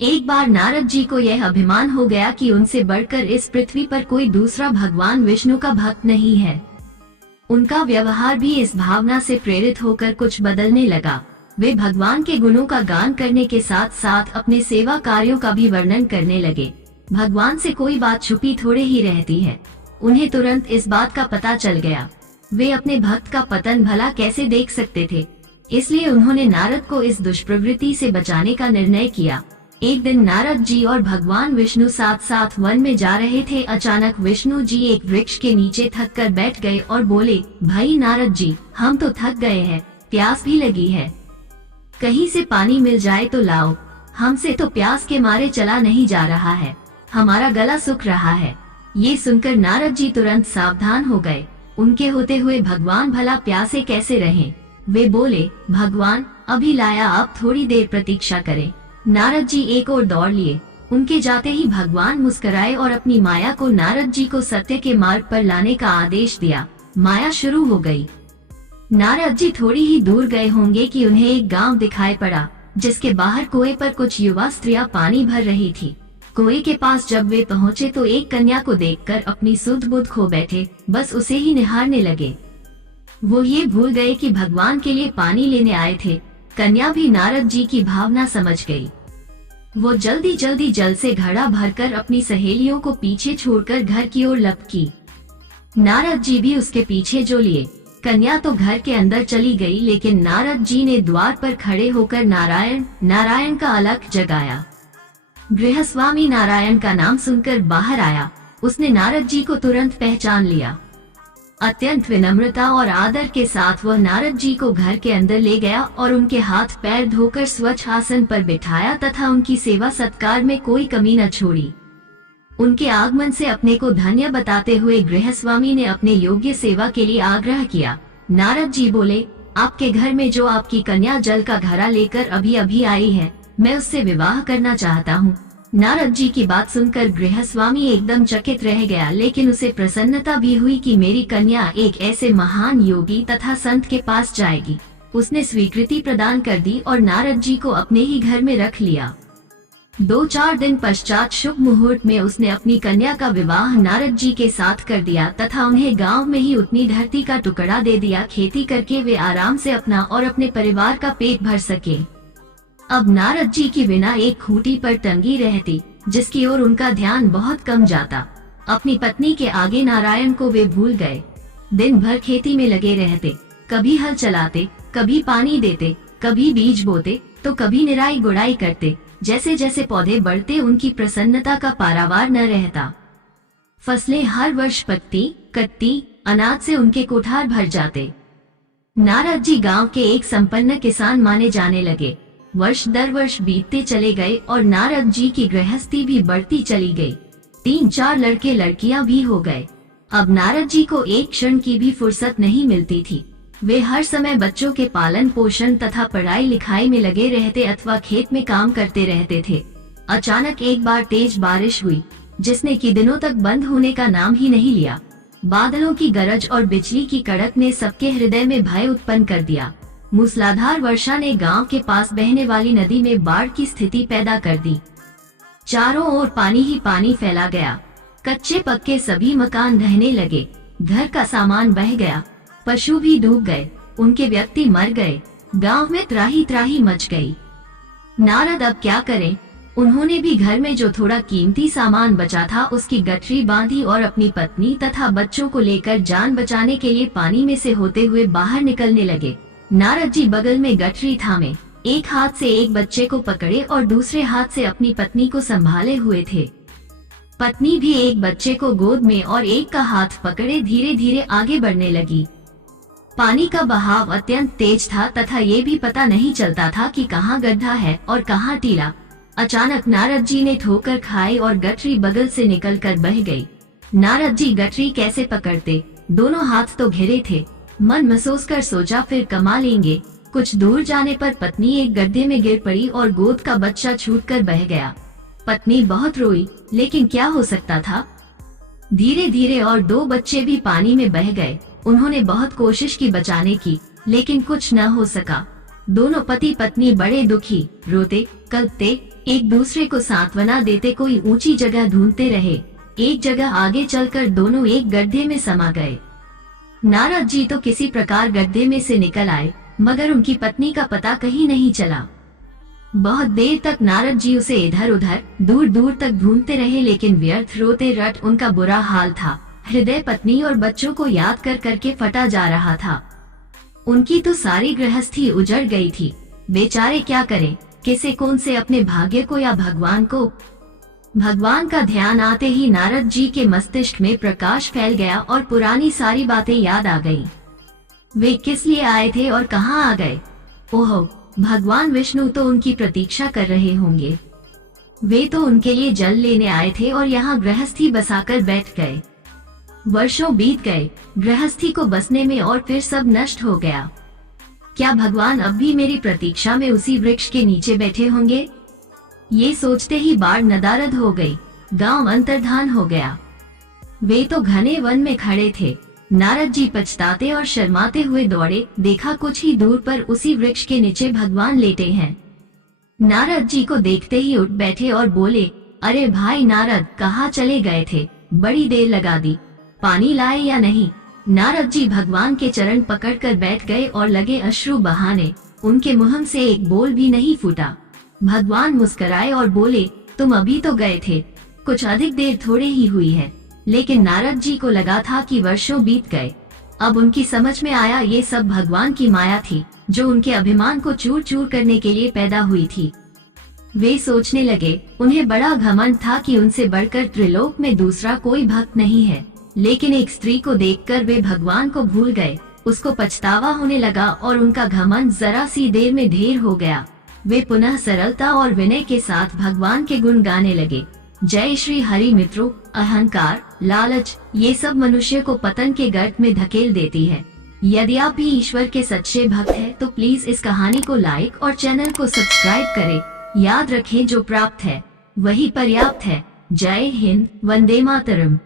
एक बार नारद जी को यह अभिमान हो गया कि उनसे बढ़कर इस पृथ्वी पर कोई दूसरा भगवान विष्णु का भक्त नहीं है। उनका व्यवहार भी इस भावना से प्रेरित होकर कुछ बदलने लगा। वे भगवान के गुणों का गान करने के साथ साथ अपने सेवा कार्यों का भी वर्णन करने लगे। भगवान से कोई बात छुपी थोड़े ही रहती है। उन्हें तुरंत इस बात का पता चल गया। वे अपने भक्त का पतन भला कैसे देख सकते थे, इसलिए उन्होंने नारद को इस दुष्प्रवृत्ति से बचाने का निर्णय किया। एक दिन नारद जी और भगवान विष्णु साथ साथ वन में जा रहे थे। अचानक विष्णु जी एक वृक्ष के नीचे थक कर बैठ गए और बोले, भाई नारद जी, हम तो थक गए हैं, प्यास भी लगी है, कहीं से पानी मिल जाए तो लाओ। हमसे तो प्यास के मारे चला नहीं जा रहा है, हमारा गला सूख रहा है। ये सुनकर नारद जी तुरंत सावधान हो गए। उनके होते हुए भगवान भला प्यासे कैसे रहें। वे बोले, भगवान अभी लाया, आप थोड़ी देर प्रतीक्षा करें। नारद जी एक और दौड़ लिए। उनके जाते ही भगवान मुस्कुराए और अपनी माया को नारद जी को सत्य के मार्ग पर लाने का आदेश दिया। माया शुरू हो गई। नारद जी थोड़ी ही दूर गए होंगे कि उन्हें एक गांव दिखाई पड़ा, जिसके बाहर कुएं पर कुछ युवा स्त्रियां पानी भर रही थी। कुएं के पास जब वे पहुँचे तो एक कन्या को देखकर अपनी सुध बुध खो बैठे, बस उसे ही निहारने लगे। वो ये भूल गए कि भगवान के लिए पानी लेने आए थे। कन्या भी नारद जी की भावना समझ गई। वो जल्दी जल्दी जल से घड़ा भरकर अपनी सहेलियों को पीछे छोड़कर घर की ओर लपकी। नारद जी भी उसके पीछे जो लिए। कन्या तो घर के अंदर चली गई, लेकिन नारद जी ने द्वार पर खड़े होकर नारायण नारायण का अलख जगाया। गृहस्वामी नारायण का नाम सुनकर बाहर आया। उसने नारद जी को तुरंत पहचान लिया। अत्यंत विनम्रता और आदर के साथ वह नारद जी को घर के अंदर ले गया और उनके हाथ पैर धोकर स्वच्छ आसन पर बिठाया तथा उनकी सेवा सत्कार में कोई कमी न छोड़ी। उनके आगमन से अपने को धन्य बताते हुए गृहस्वामी ने अपने योग्य सेवा के लिए आग्रह किया। नारद जी बोले, आपके घर में जो आपकी कन्या जल का घड़ा लेकर अभी अभी आई है, मैं उससे विवाह करना चाहता हूँ। नारद जी की बात सुनकर गृहस्वामी एकदम चकित रह गया, लेकिन उसे प्रसन्नता भी हुई कि मेरी कन्या एक ऐसे महान योगी तथा संत के पास जाएगी। उसने स्वीकृति प्रदान कर दी और नारद जी को अपने ही घर में रख लिया। 2-4 दिन पश्चात शुभ मुहूर्त में उसने अपनी कन्या का विवाह नारद जी के साथ कर दिया तथा उन्हें गांव में ही उतनी धरती का टुकड़ा दे दिया। खेती करके वे आराम से अपना और अपने परिवार का पेट भर सके। अब नारद जी की बिना एक खूंटी पर टंगी रहती, जिसकी ओर उनका ध्यान बहुत कम जाता। अपनी पत्नी के आगे नारायण को वे भूल गए। दिन भर खेती में लगे रहते, कभी हल चलाते, कभी पानी देते, कभी बीज बोते तो कभी निराई गुड़ाई करते। जैसे जैसे पौधे बढ़ते उनकी प्रसन्नता का पारावार न रहता। फसलें हर वर्ष पकती कटती, अनाज से उनके कोठार भर जाते। नारद जी गांव के एक संपन्न किसान माने जाने लगे। वर्ष दर वर्ष बीतते चले गए और नारद जी की गृहस्थी भी बढ़ती चली गई। 3-4 लड़के लड़कियां भी हो गए। अब नारद जी को एक क्षण की भी फुर्सत नहीं मिलती थी। वे हर समय बच्चों के पालन पोषण तथा पढ़ाई लिखाई में लगे रहते अथवा खेत में काम करते रहते थे। अचानक एक बार तेज बारिश हुई, जिसने कि दिनों तक बंद होने का नाम ही नहीं लिया। बादलों की गरज और बिजली की कड़क ने सबके हृदय में भय उत्पन्न कर दिया। मूसलाधार वर्षा ने गांव के पास बहने वाली नदी में बाढ़ की स्थिति पैदा कर दी। चारों ओर पानी ही पानी फैला गया। कच्चे पक्के सभी मकान ढहने लगे। घर का सामान बह गया। पशु भी डूब गए, उनके व्यक्ति मर गए। गांव में त्राही त्राही मच गई। नारद अब क्या करें? उन्होंने भी घर में जो थोड़ा कीमती सामान बचा था उसकी गठरी बांधी और अपनी पत्नी तथा बच्चों को लेकर जान बचाने के लिए पानी में से होते हुए बाहर निकलने लगे। नारद जी बगल में गठरी थामे, एक हाथ से एक बच्चे को पकड़े और दूसरे हाथ से अपनी पत्नी को संभाले हुए थे। पत्नी भी एक बच्चे को गोद में और एक का हाथ पकड़े धीरे धीरे आगे बढ़ने लगी। पानी का बहाव अत्यंत तेज था तथा ये भी पता नहीं चलता था कि कहाँ गड्ढा है और कहाँ टीला। अचानक नारद जी ने ठोकर खाई और गठरी बगल से निकलकर बह गई। नारद जी गठरी कैसे पकड़ते? दोनों हाथ तो घिरे थे। मन महसूस कर सोचा फिर कमा लेंगे। कुछ दूर जाने पर पत्नी एक गड्ढे में गिर पड़ी और गोद का बच्चा छूटकर बह गया। पत्नी बहुत रोई, लेकिन क्या हो सकता था। धीरे धीरे और 2 बच्चे भी पानी में बह गए। उन्होंने बहुत कोशिश की बचाने की, लेकिन कुछ न हो सका। दोनों पति पत्नी बड़े दुखी, रोते कलपते एक दूसरे को सांत्वना देते कोई ऊंची जगह ढूंढते रहे। एक जगह आगे चलकर दोनों एक गड्ढे में समा गए। नारद जी तो किसी प्रकार गड्ढे में से निकल आए, मगर उनकी पत्नी का पता कहीं नहीं चला। बहुत देर तक नारद जी उसे इधर उधर दूर दूर तक ढूंढते रहे, लेकिन व्यर्थ। रोते रट उनका बुरा हाल था। हृदय पत्नी और बच्चों को याद कर करके फटा जा रहा था। उनकी तो सारी गृहस्थी उजड़ गई थी। बेचारे क्या करें, किसे कौन से, अपने भाग्य को या भगवान को। भगवान का ध्यान आते ही नारद जी के मस्तिष्क में प्रकाश फैल गया और पुरानी सारी बातें याद आ गईं। वे किस लिए आए थे और कहाँ आ गए? ओह, भगवान विष्णु तो उनकी प्रतीक्षा कर रहे होंगे। वे तो उनके लिए जल लेने आए थे और यहाँ गृहस्थी बसाकर बैठ गए। वर्षों बीत गए गृहस्थी को बसने में और फिर सब नष्ट हो गया। क्या भगवान अब भी मेरी प्रतीक्षा में उसी वृक्ष के नीचे बैठे होंगे? ये सोचते ही बाढ़ नदारद हो गई। गांव अंतर्धान हो गया। वे तो घने वन में खड़े थे। नारद जी पछताते और शर्माते हुए दौड़े। देखा कुछ ही दूर पर उसी वृक्ष के नीचे भगवान लेटे हैं। नारद जी को देखते ही उठ बैठे और बोले, अरे भाई नारद, कहाँ चले गए थे? बड़ी देर लगा दी, पानी लाए या नहीं? नारद जी भगवान के चरण पकड़कर बैठ गए और लगे अश्रु बहाने। उनके मुंह से एक बोल भी नहीं फूटा। भगवान मुस्कुराए और बोले, तुम अभी तो गए थे, कुछ अधिक देर थोड़े ही हुई है। लेकिन नारद जी को लगा था कि वर्षों बीत गए। अब उनकी समझ में आया ये सब भगवान की माया थी, जो उनके अभिमान को चूर चूर करने के लिए पैदा हुई थी। वे सोचने लगे, उन्हें बड़ा घमंड था कि उनसे बढ़कर त्रिलोक में दूसरा कोई भक्त नहीं है। लेकिन एक स्त्री को देखकर वे भगवान को भूल गए। उसको पछतावा होने लगा और उनका घमंड जरा सी देर में ढेर हो गया। वे पुनः सरलता और विनय के साथ भगवान के गुण गाने लगे। जय श्री हरि। मित्रों, अहंकार, लालच, ये सब मनुष्य को पतन के गर्त में धकेल देती है। यदि आप भी ईश्वर के सच्चे भक्त हैं, तो प्लीज इस कहानी को लाइक और चैनल को सब्सक्राइब करें। याद रखें, जो प्राप्त है वही पर्याप्त है। जय हिंद, वंदे मातरम।